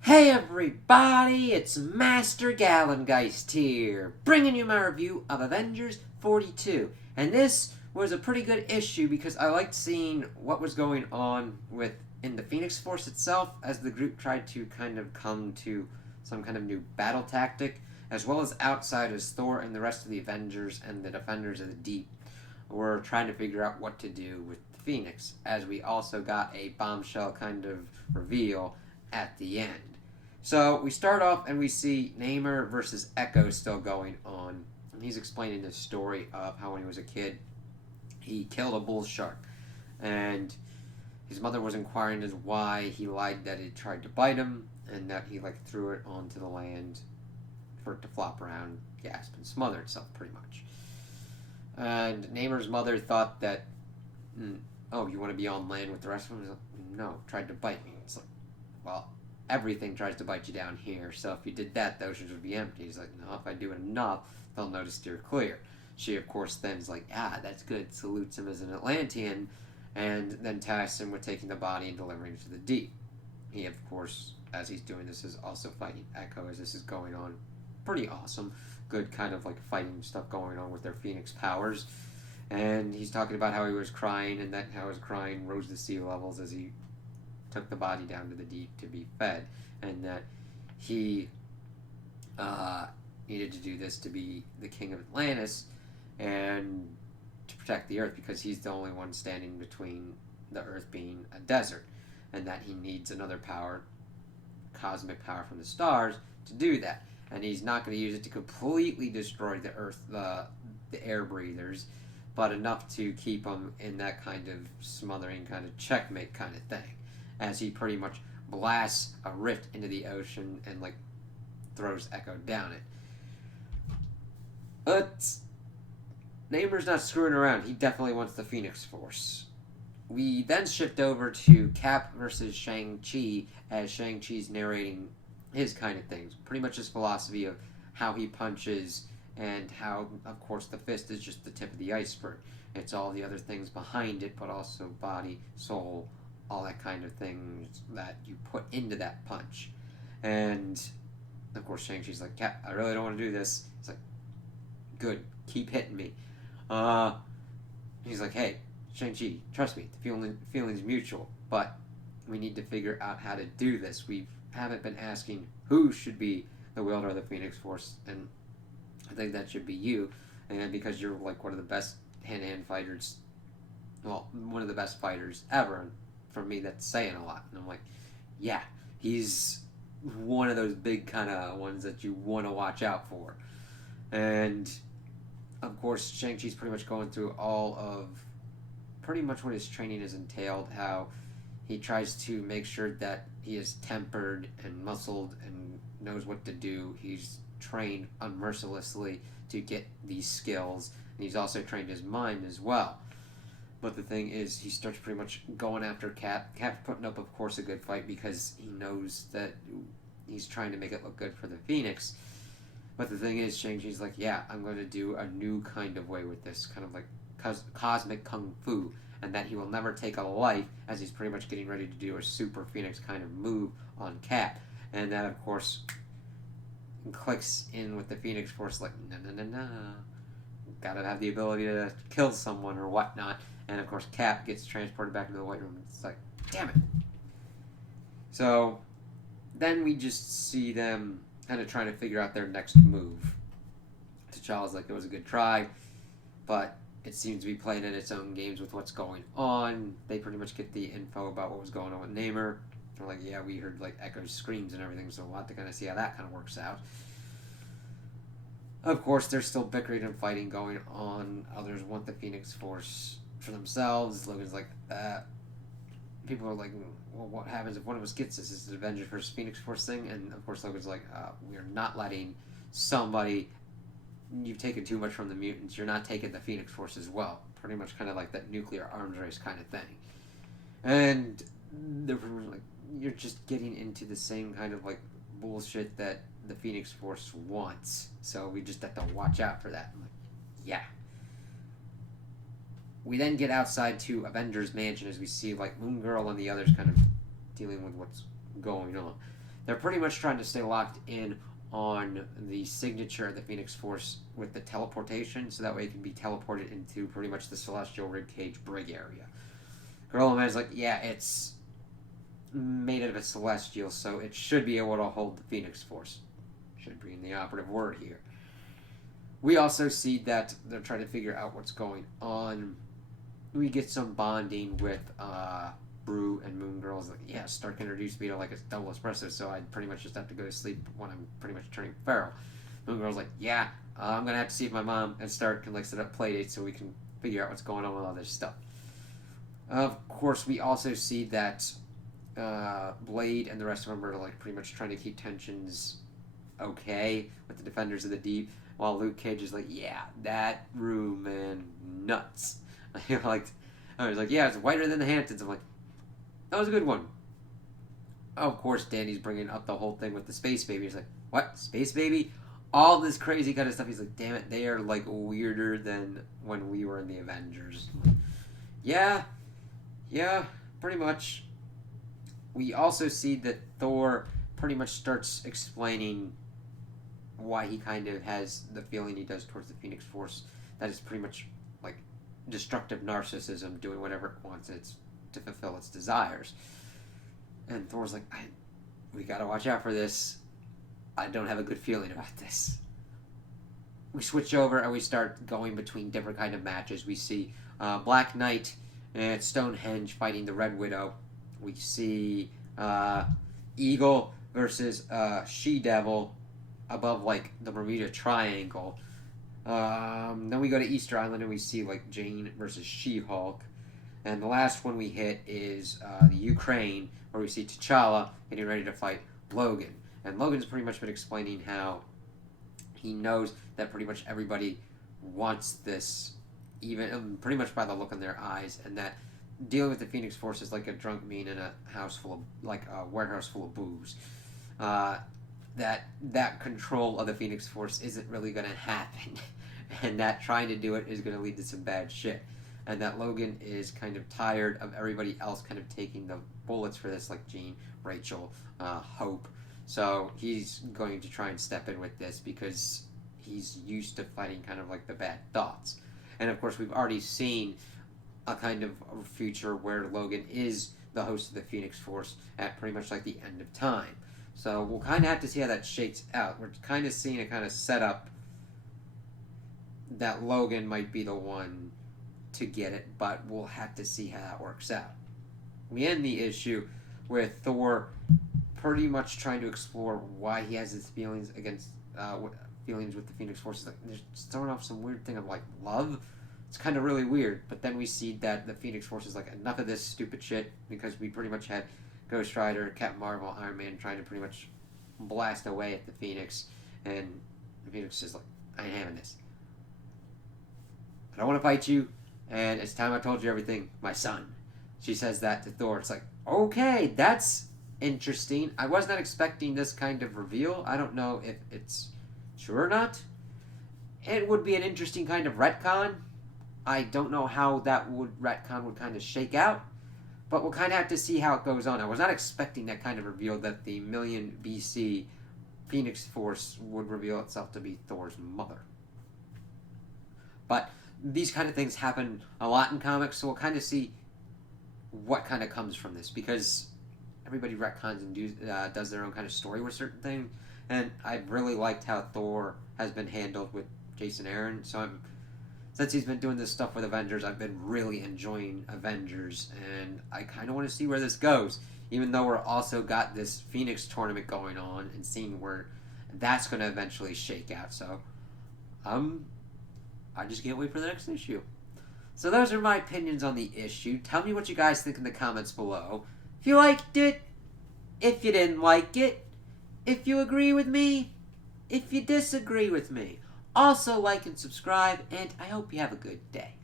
Hey everybody, it's Master Gallengeist here, bringing you my review of Avengers 42. And this was a pretty good issue because I liked seeing what was going on in the Phoenix Force itself as the group tried to kind of come to some kind of new battle tactic, as well as outside as Thor and the rest of the Avengers and the Defenders of the Deep were trying to figure out what to do with the Phoenix, as we also got a bombshell kind of reveal at the end. So we start off and we see Namor versus Echo still going on. And he's explaining the story of how when he was a kid, he killed a bull shark. And his mother was inquiring as why he lied that it tried to bite him and that he threw it onto the land for it to flop around, gasp, and smother itself pretty much. And Namor's mother thought that, oh, you want to be on land with the rest of them? He's like, no, tried to bite me. It's like, well, everything tries to bite you down here. So if you did that, the oceans would be empty. He's like, no, if I do it enough, they'll know to steer clear. She, of course, then is like, that's good. Salutes him as an Atlantean, and then tasks him with taking the body and delivering it to the deep. He, of course, as he's doing this, is also fighting Echo as this is going on. Pretty awesome. Good kind of fighting stuff going on with their Phoenix powers. And he's talking about how he was crying and that how his crying rose to sea levels as he took the body down to the deep to be fed, and that he needed to do this to be the king of Atlantis and to protect the earth because he's the only one standing between the earth being a desert, and that he needs another power, cosmic power from the stars, to do that. And he's not going to use it to completely destroy the earth, the air breathers, but enough to keep them in that kind of smothering, kind of checkmate kind of thing, as he pretty much blasts a rift into the ocean and throws Echo down it. But Namor's not screwing around. He definitely wants the Phoenix Force. We then shift over to Cap versus Shang-Chi as Shang-Chi's narrating his kind of things. Pretty much his philosophy of how he punches and how, of course, the fist is just the tip of the iceberg. It's all the other things behind it, but also body, soul, all that kind of things that you put into that punch. And, of course, Shang-Chi's like, Cap, I really don't want to do this. It's like, good, keep hitting me. He's like, hey, Shang-Chi, trust me, the feeling's mutual, but we need to figure out how to do this. We haven't been asking who should be the wielder of the Phoenix Force, and I think that should be you, and because you're one of the best hand-to-hand fighters, well, one of the best fighters ever, and for me that's saying a lot. And I'm like, yeah, he's one of those big kind of ones that you want to watch out for. And of course, Shang-Chi's pretty much going through all of pretty much what his training has entailed, how he tries to make sure that he is tempered and muscled and knows what to do. He's trained unmercilessly to get these skills, and he's also trained his mind as well. But the thing is, he starts pretty much going after Cap. Cap's putting up, of course, a good fight because he knows that he's trying to make it look good for the Phoenix. But the thing is, Shang-Chi's like, yeah, I'm going to do a new kind of way with this, kind of like cosmic kung fu, and that he will never take a life as he's pretty much getting ready to do a super Phoenix kind of move on Cap. And that, of course, clicks in with the Phoenix Force like, no. Gotta have the ability to kill someone or whatnot. And, of course, Cap gets transported back into the White Room. It's like, damn it. So then we just see them kind of trying to figure out their next move. T'Challa's like, it was a good try, but it seems to be playing in its own games with what's going on. They pretty much get the info about what was going on with Namor. They're like, yeah, we heard Echo's screams and everything, so we'll have to kind of see how that kind of works out. Of course, there's still bickering and fighting going on. Others want the Phoenix Force for themselves. Logan's like, people are like, well, what happens if one of us gets this? Is it Avengers versus Phoenix Force thing? And of course, Logan's like, we're not letting somebody. You've taken too much from the mutants. You're not taking the Phoenix Force as well. Pretty much kind of like that nuclear arms race kind of thing. And they're pretty much like, you're just getting into the same kind of bullshit that the Phoenix Force wants. So we just have to watch out for that. I'm like, yeah. We then get outside to Avengers Mansion as we see Moon Girl and the others kind of dealing with what's going on. they're pretty much trying to stay locked in on the signature of the Phoenix Force with the teleportation, so that way it can be teleported into pretty much the Celestial Ribcage Brig area. Gorilla Man's like, yeah, it's made out of a Celestial, so it should be able to hold the Phoenix Force. Should be in the operative word here. We also see that they're trying to figure out what's going on. We get some bonding with Brew and Moon Girl's like, yeah, Stark introduced me to like a double espresso, so I'd pretty much just have to go to sleep when I'm pretty much turning feral. Moon Girl's like, yeah, I'm gonna have to see if my mom and Stark can like set up play dates so we can figure out what's going on with all this stuff. Of course, we also see that Blade and the rest of them are like pretty much trying to keep tensions okay with the Defenders of the Deep, while Luke Cage is like, yeah, that room, man, nuts. I was like, yeah, it's whiter than the Hamptons. I'm like, that was a good one. Of course, Danny's bringing up the whole thing with the Space Baby. He's like, what? Space Baby? All this crazy kind of stuff. He's like, damn it, they are like weirder than when we were in the Avengers. Like, yeah, pretty much. We also see that Thor pretty much starts explaining why he kind of has the feeling he does towards the Phoenix Force. That is pretty much like destructive narcissism doing whatever it wants to fulfill its desires. And Thor's like, we gotta watch out for this. I don't have a good feeling about this. We switch over and we start going between different kind of matches. We see Black Knight and Stonehenge fighting the Red Widow. We see Eagle versus She-Devil above like the Bermuda Triangle. Then we go to Easter Island and we see like Jane versus She-Hulk. And the last one we hit is the Ukraine, where we see T'Challa getting ready to fight Logan. And Logan's pretty much been explaining how he knows that pretty much everybody wants this, even pretty much by the look in their eyes, and that dealing with the Phoenix Force is like a drunk mean in a house full of, like a warehouse full of booze. That control of the Phoenix Force isn't really going to happen, and that trying to do it is going to lead to some bad shit. And that Logan is kind of tired of everybody else kind of taking the bullets for this, like Jean, Rachel, Hope. So he's going to try and step in with this because he's used to fighting kind of like the bad thoughts. And of course, we've already seen a kind of future where Logan is the host of the Phoenix Force at pretty much like the end of time. So we'll kind of have to see how that shakes out. We're kind of seeing a kind of setup that Logan might be the one to get it, but we'll have to see how that works out. We end the issue with Thor pretty much trying to explore why he has his feelings against feelings with the Phoenix Force. Like, they're throwing off some weird thing of like love. It's kind of really weird, but then we see that the Phoenix Force is like, enough of this stupid shit, because we pretty much had Ghost Rider, Captain Marvel, Iron Man trying to pretty much blast away at the Phoenix, and the Phoenix is like, I ain't having this. I don't want to fight you, and it's time I told you everything, my son. She says that to Thor. It's like, okay, that's interesting. I was not expecting this kind of reveal. I don't know if it's true or not. It would be an interesting kind of retcon. I don't know how that retcon would kind of shake out, but we'll kind of have to see how it goes on. I was not expecting that kind of reveal, that the million BC Phoenix Force would reveal itself to be Thor's mother. But these kind of things happen a lot in comics, so we'll kind of see what kind of comes from this, because everybody retcons and does their own kind of story with certain things, and I've really liked how Thor has been handled with Jason Aaron. So since he's been doing this stuff with Avengers, I've been really enjoying Avengers, and I kind of want to see where this goes, even though we're also got this Phoenix tournament going on and seeing where that's going to eventually shake out. So I just can't wait for the next issue. So those are my opinions on the issue. Tell me what you guys think in the comments below. If you liked it, if you didn't like it, if you agree with me, if you disagree with me. Also like and subscribe, and I hope you have a good day.